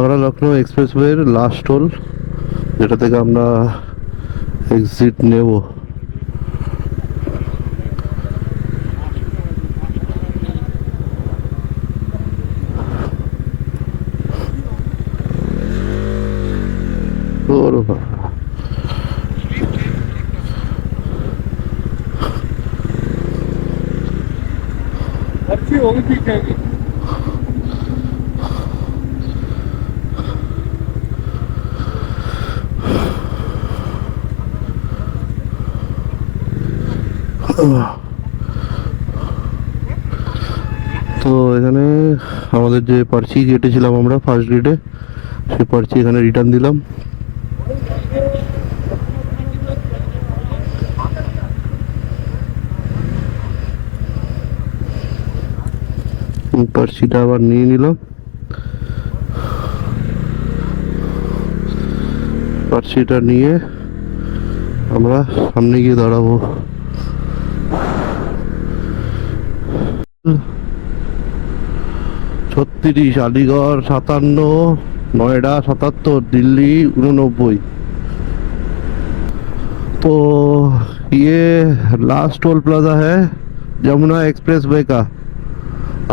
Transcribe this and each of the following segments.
Agra Lucknow এক্সপ্রেসওয়ের last toll, যেটা থেকে আমরা এক্সিট নেব। ওরে বাবা। अच्छी होगी ठीक है। তো এখানে আমাদের যে পার্চি কেটেছিলাম আমরা ফার্স্ট গেটে, সেই পার্চি এখানে রিটার্ন দিলাম। পার্চিটা আবার নিয়ে নিলাম। পার্চিটা নিয়ে আমরা সামনে গিয়ে দাঁড়াবো। 36, আলিগড় 57, नोएडा 77, दिल्ली 89। तो ये लास्ट टोल प्लाजा है যমুনা এক্সপ্রেসওয়ে का।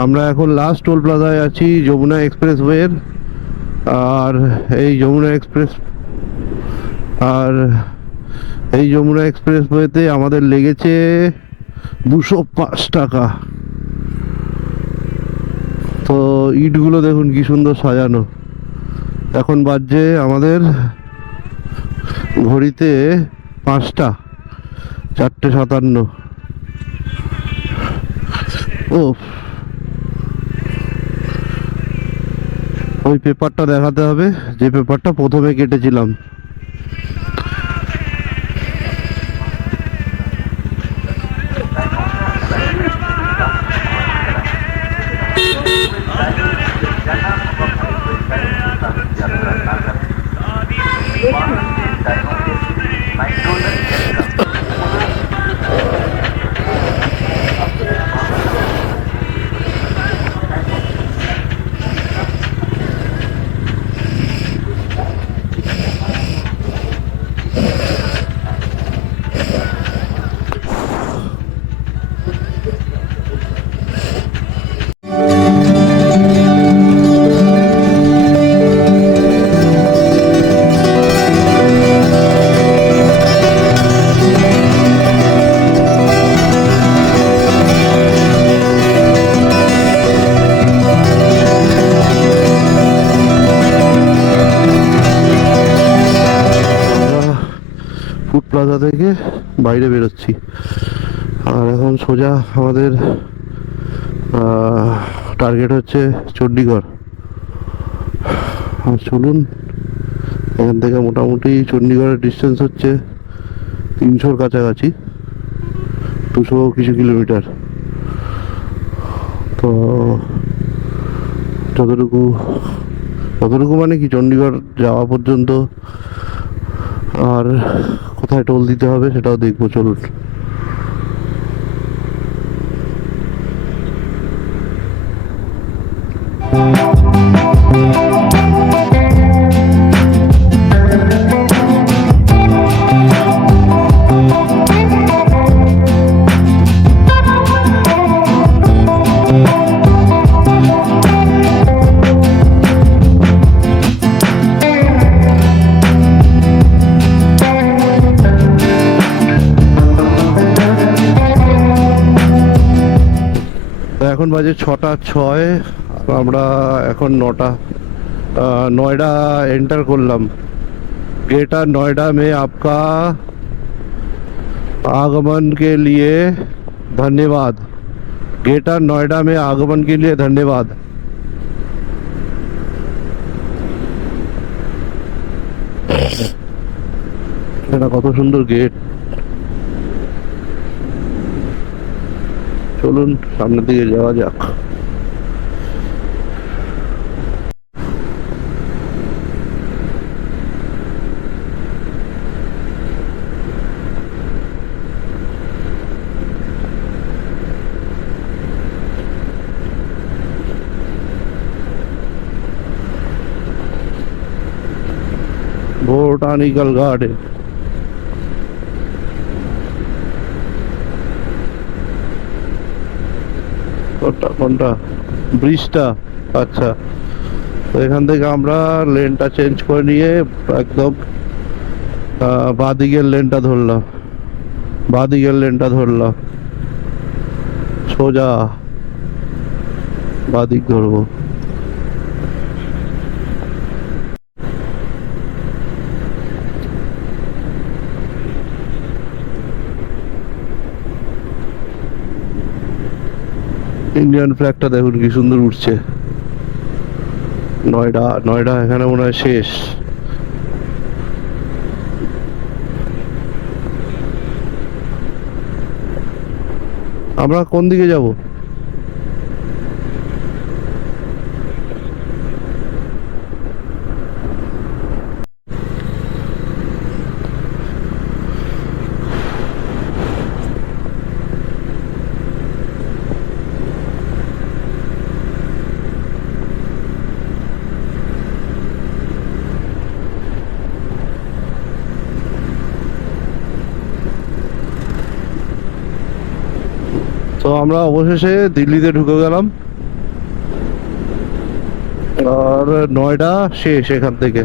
আমরা এখন লাস্ট টোল প্লাজায় আছি যমুনা এক্সপ্রেসওয়ের। আর এই যমুনা এক্সপ্রেসওয়েতে আমাদের লেগেছে 205 টাকা। তো ইটগুলো দেখুন কি সুন্দর সাজানো। এখন বাজছে আমাদের ঘড়িতে 5টা 4:57। ও, ওই পেপারটা দেখাতে হবে যে পেপারটা প্রথমে কেটেছিলাম। ফুড প্লাজা থেকে বাইরে বেরোচ্ছি, আর এখন সোজা আমাদের টার্গেট হচ্ছে চণ্ডীগড়। আর চলুন, এখান থেকে মোটামুটি চণ্ডীগড়ের ডিস্টেন্স হচ্ছে 300-র কাছাকাছি, 200 কিছু কিলোমিটার। তো যতটুকু মানে কি চণ্ডীগড় যাওয়া পর্যন্ত আর কোথায় টোল দিতে হবে সেটাও দেখবো। চলুন। এখন বাজে 6টা 6। আমরা এখন 9টা नोएडा एंटर করলাম। ग्रेटर नोएडा में आपका आगमन के लिए धन्यवाद। ग्रेटर नोएडा में आगमन के लिए धन्यवाद। এটা কত সুন্দর গেট। চলুন সামনের দিকে যাওয়া যাক। Botanical garden. কোনটা কোনটা? ব্রিজটা? আচ্ছা, তো এখান থেকে আমরা লেনটা চেঞ্জ করে নিয়ে একদম বাঁদিকের লেনটা ধরলাম, বাঁদিকের লেনটা ধরলাম, সোজা বাঁদিক ধরবো। ইন্ডিয়ান ফ্ল্যাগটা দেখুন কি সুন্দর উঠছে। নয়ডা, নয়ডা এখানে মনে হয় শেষ। আমরা কোন দিকে যাব? তো আমরা অবশেষে দিল্লিতে ঢুকে গেলাম, আর নয়ডা শেষ এখান থেকে।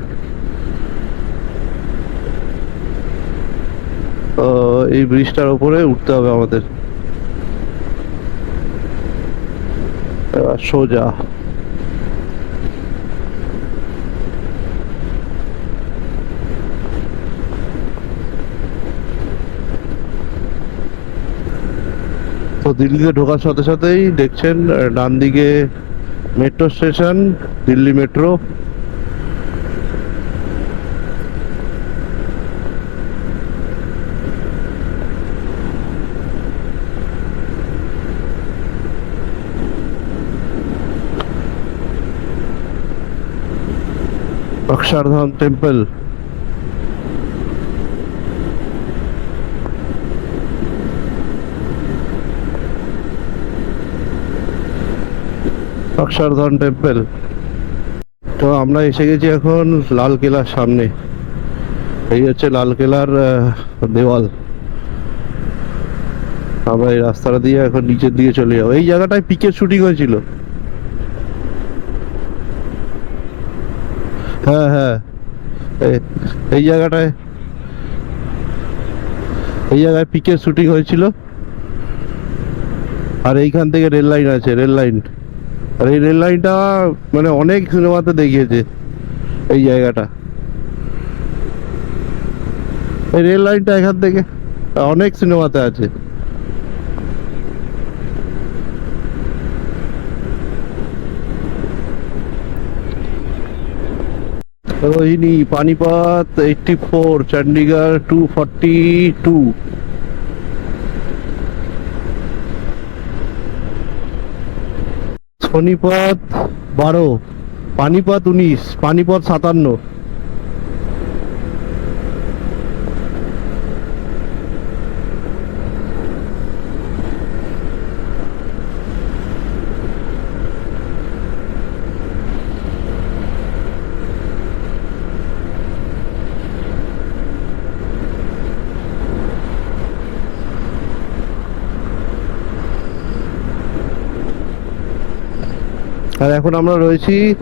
তো এই ব্রিজটার উপরে উঠতে হবে আমাদের, এবার সোজা। তো দিল্লিতে ঢোকার সাথে সাথেই দেখছেন ডান দিকে metro station, Delhi metro. Akshardham temple. Akshardham temple. তো আমরা এসে গেছি এখন লাল কেলার সামনে। এই হচ্ছে লাল কেলার দেওয়াল। আমরা এই রাস্তাটা দিয়ে এখন নিচের দিকে চলে যাবো। এই জায়গাটায় পিকের শুটিং হয়েছিল। হ্যাঁ হ্যাঁ, এ- এই জায়গাটায়, এই জায়গায় পিকের শুটিং হয়েছিল। আর এইখান থেকে রেল লাইন আছে, রেল লাইন। আর এই রেল লাইনটা মানে অনেক সিনেমাতে দেখিয়েছে এই জায়গাটা। এই রেল লাইনটা এখান থেকে অনেক সিনেমাতে আছে। রোহিণী, পানিপথ 84, চণ্ডীগড় 242, সোনিপথ 12, পানিপথ 19, পানিপথ 57। আর এখন আমরা রয়েছি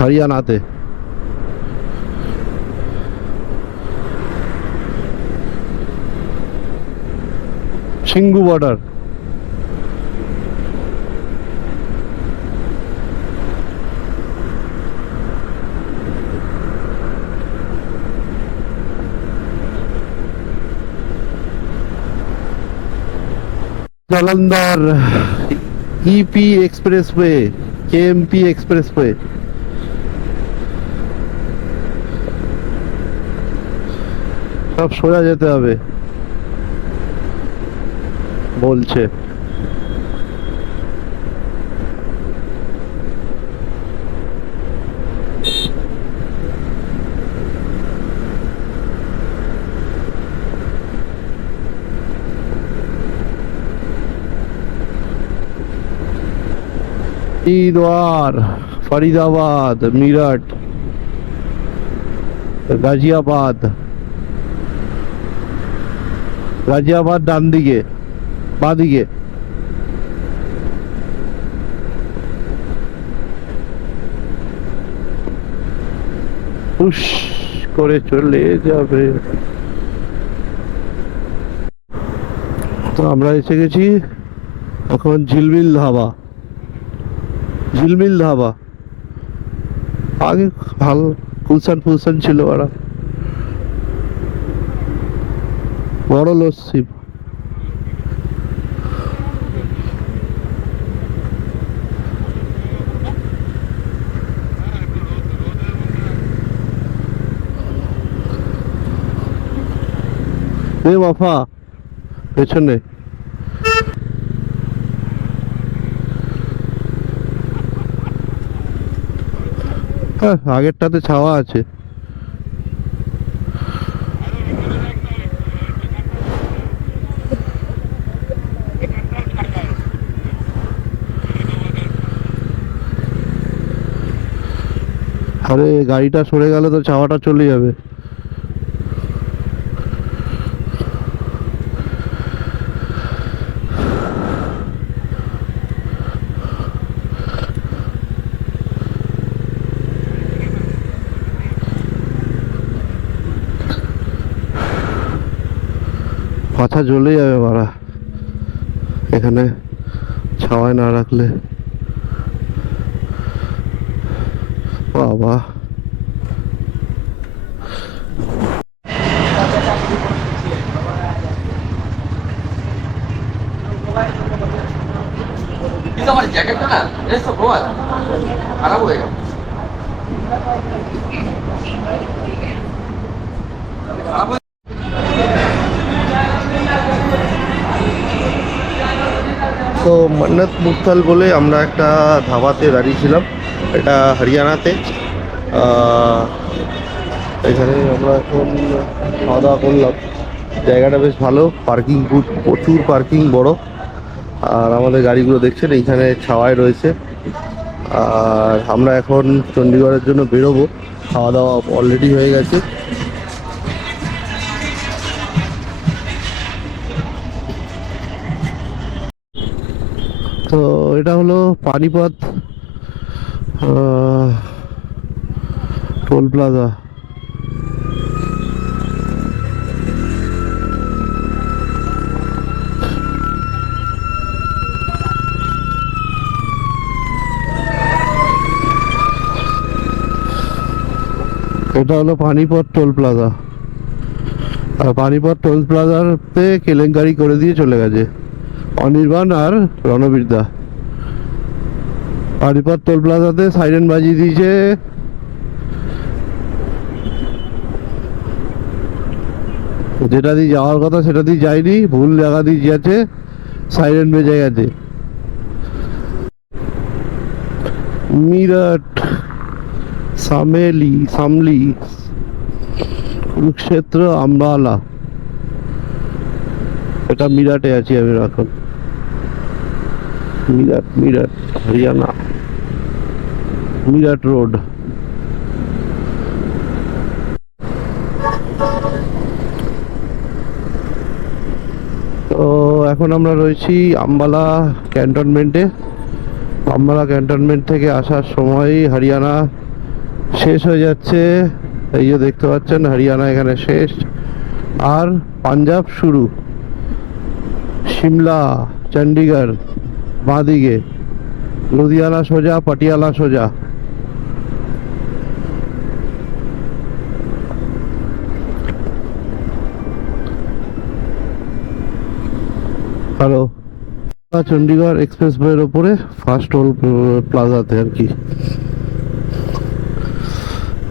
হরিয়ানাতে। Singhu border. Jalandhar EP expressway, KMP expressway. সব সোজা যেতে হবে বলছে। हरिद्वार, फरीदाबाद, मीरठ। গাজিয়াবাদ, গাজিয়াবাদ ডান দিকে, বাঁ দিকে। হুশ করে চলে যাবে। তো আমরা এসে গেছি এখন ঝিলমিল ধাবা। ঝিলমিল ধাবা আগে ভালো ফুলসান ফুলসান ছিল, ওরা বড় লস্যি। এ বাফা পেছনে। হ্যাঁ, আগেরটাতে ছাওয়া আছে। আরে গাড়িটা সরে গেলে তো ছাওয়াটা চলে যাবে। মাথা জ্বলে যাবে মারা এখানে ছাওয়ায় না রাখলে। বাবা কিন্তু আমার জ্যাকেটটা না এসব রোয়া খারাপ হয়ে গেল। তো মান্নাত মুরথাল বলে আমরা একটা ধাবাতে দাঁড়িয়েছিলাম, এটা হরিয়ানাতে। এখানে আমরা এখন খাওয়া দাওয়া করলাম। জায়গাটা বেশ ভালো, পার্কিং প্রচুর পার্কিং বড়। আর আমাদের গাড়িগুলো দেখছেন এইখানে ছাওয়ায় রয়েছে। আর আমরা এখন চণ্ডীগড়ের জন্য বেরোবো, খাওয়া দাওয়া অলরেডি হয়ে গেছে। তো এটা হলো পানিপথ টোল প্লাজা। এটা হলো পানিপথ টোল প্লাজা। আর পানিপথ টোল প্লাজাতে কেলেঙ্কারি করে দিয়ে চলে গেছে অনির্বাণ আর রণবীর দা। পানিপথ টোল প্লাজাতে সাইরেন বাজিয়ে দিয়েছে। যেটা দিয়ে যাওয়ার কথা সেটা দিয়ে যায়নি, ভুল জায়গা দিয়ে গেছে, সাইরেন বেজে গেছে। মিরাট, সামলি, কুরুক্ষেত্র, আম্বালা। এটা মিরাটে আছি আমি এখন। মিরাট হরিয়ানা, মিরাট রোড। তো এখন আমরা রয়েছি আম্বালা ক্যান্টনমেন্টে। আম্বালা ক্যান্টনমেন্ট থেকে আসার সময় হরিয়ানা শেষ হয়ে যাচ্ছে। এই যে দেখতে পাচ্ছেন হরিয়ানা এখানে শেষ, আর পাঞ্জাব শুরু। শিমলা, চণ্ডীগড় বাঁদিকে, লুধিয়ানা সোজা, পাটিয়ালা সোজা। হ্যালো, চণ্ডীগড় এক্সপ্রেসওয়ের ওপরে ফার্স্ট টোল প্লাজাতে আর কি।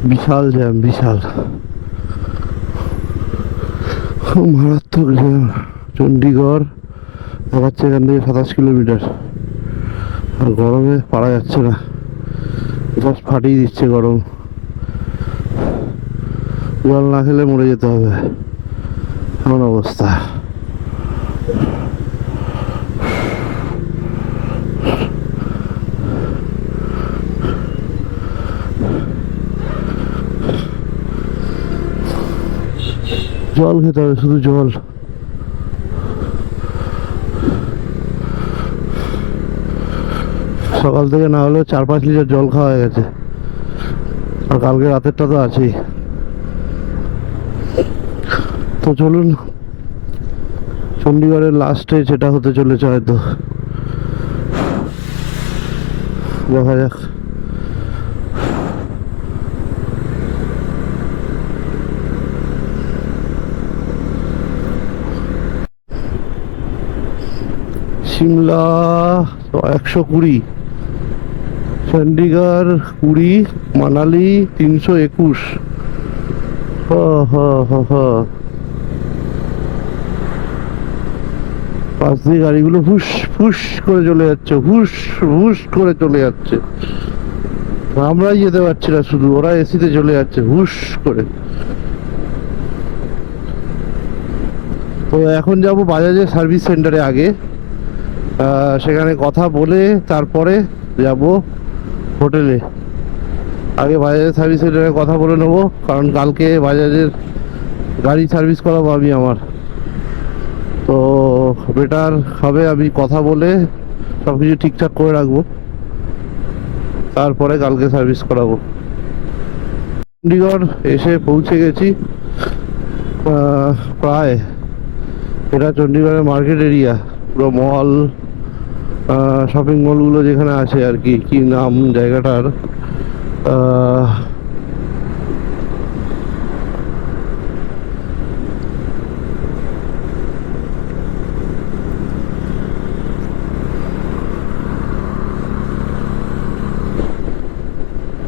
বিশাল জ্যাম, বিশাল মারাত্মক জ্যাম। চণ্ডীগড় দেখাচ্ছে এখান থেকে 27 কিলোমিটার। আর গরমে পারা যাচ্ছে না, জাস্ট ফাটিয়ে দিচ্ছে গরম। জল না খেলে মরে যেতে হবে এমন অবস্থা। জল খেতে হবে, শুধু জল। সকাল থেকে না হলেও 4-5 লিটার জল খাওয়া হয়ে গেছে, আর কালকে রাতেরটা তো আছেই। তো চলুন, চণ্ডীগড়ের লাস্টে যেটা হতে চলেছে হয়তো, দেখা যাক। সিমলা 120, চণ্ডীগড় 20, মানালি 321। পাশ দিয়ে গাড়িগুলো হুস ফুস করে চলে যাচ্ছে, হুস হুস করে চলে যাচ্ছে। আমরাই যেতে পারছি না, শুধু ওরা এসিতে চলে যাচ্ছে হুস করে। তো এখন যাব বাজাজের সার্ভিস সেন্টারে আগে, সেখানে কথা বলে তারপরে যাব হোটেলে। আগে বাজাজের সার্ভিস সেন্টারে কথা বলে নেবো, কারণ কালকে বাজাজের গাড়ি সার্ভিস করাবো আমি আমার। তো বেটার হবে আমি কথা বলে সব কিছু ঠিকঠাক করে রাখবো, তারপরে কালকে সার্ভিস করাবো। চণ্ডীগড় এসে পৌঁছে গেছি প্রায়। এটা চণ্ডীগড়ের মার্কেট এরিয়া, পুরো মল, শপিং মলগুলো যেখানে আছে আর কি। কি নাম জায়গাটার?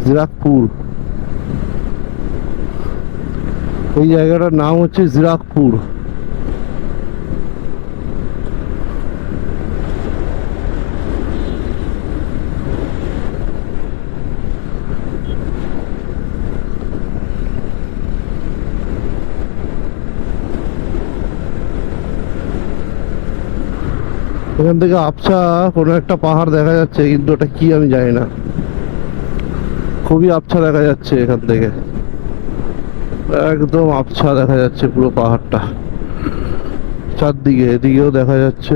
জিরাকপুর। এই জায়গাটার নাম হচ্ছে জিরাকপুর। এখান থেকে আবছা কোনো একটা পাহাড় দেখা যাচ্ছে, কিন্তু ওটা কি আমি জানি না। খুবই আবছা দেখা যাচ্ছে এখান থেকে, একদম আবছা দেখা যাচ্ছে পুরো পাহাড়টা চারদিকে। এদিকেও দেখা যাচ্ছে।